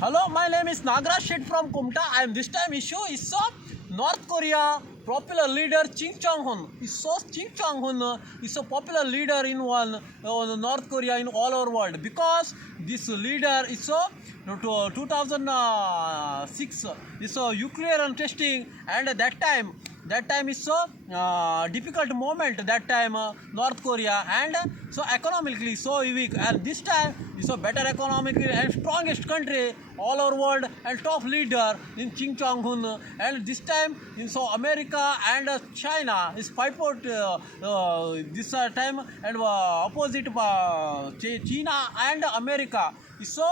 Hello, my name is Nagraj Shet from Kumta. I am this time issue is so North Korea popular leader Kim Jong Un. Is so Kim Jong Un is a popular leader in North Korea in all over world because this leader is so to 2006 is so nuclear testing, and that time is so difficult moment, that time North Korea, and so economically so weak, and this time is a better economically and strongest country all over world and top leader in Kim Jong Un, and this time in so America and China is fight out this time, and opposite China and America is so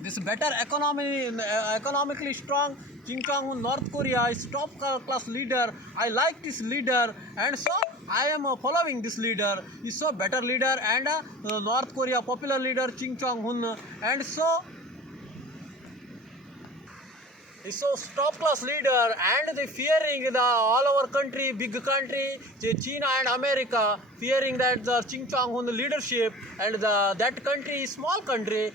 this better economically strong Kim Jong Un. North Korea is top class leader. I like this leader, and so I am following this leader. Is so better leader, and North Korea popular leader Kim Jong Un, and so is so top class leader, and they fearing the all our country, big country, China and America, fearing that the Kim Jong Un leadership, and that country is small country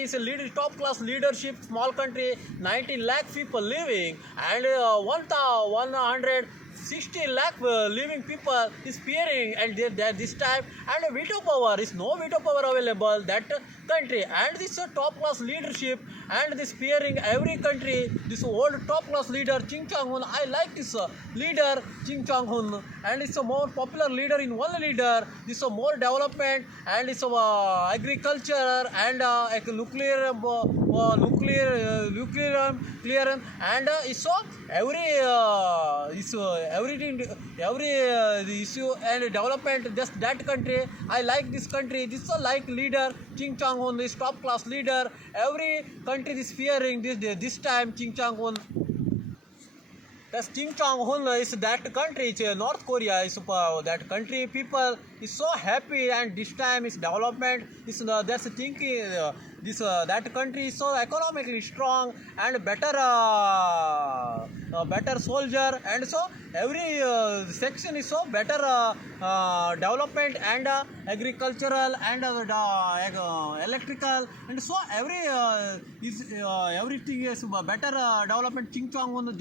is a top class leadership, small country, 19 lakh people living, and 160 lakh living people is fearing, and this time, and veto power is no veto power available that country, and this top class leadership, and this fearing every country, this old top class leader Kim Jong Un. I like this leader Kim Jong Un, and it's a more popular leader in one leader. This is more development, and it's agriculture, and nuclear clearance, and it's so everything, the issue and development, just that country. I like this country. This is like leader Kim Jong Un, this top class leader. Every country is fearing this time Kim Jong Un. Thus, Kim Jong Un is that country, North Korea is that country. People is so happy, and this time is development. Is that's thinking that country is so economically strong, and better soldier, and so every section is so better development, and agricultural, and electrical, and so everything is better development. Kim Jong Un,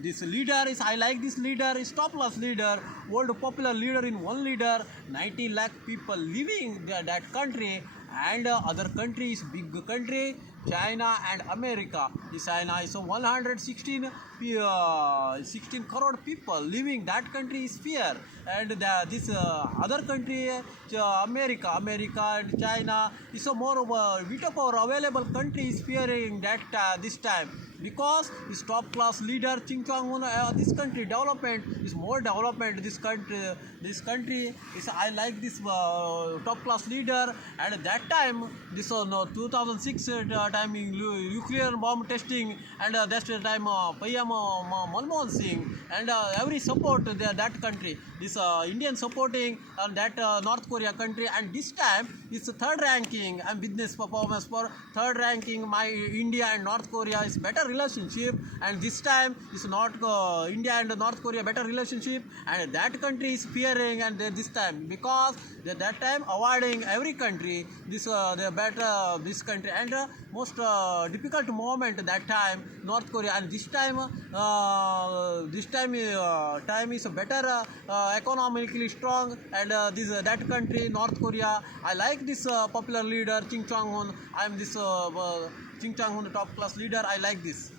this leader is, I like this leader, is top class leader, world popular leader in one leader, 90 lakh people living that country, and other countries, big country, China and America. China is 116 16 crore people living that country is fear, and this other country, America and China is a more veto power available country is fearing that this time, because his top class leader Kim Jong Un, this country development is more development. This country is, I like this top class leader, and that time this 2006 time in nuclear bomb testing, and that's the time PM Manmohan Singh, and every support that country, this Indian supporting that North Korea country, and this time it's third ranking and business performance for third ranking. My India and North Korea is better relationship, and this time is not India and North Korea better relationship, and that country is fearing, and this time because that time avoiding every country this the better this country, and most difficult moment that time North Korea, and this time time is better economically strong, and this that country North Korea. I like this popular leader Kim Jong Un. I am this Kim Jong Un top class leader. I like this.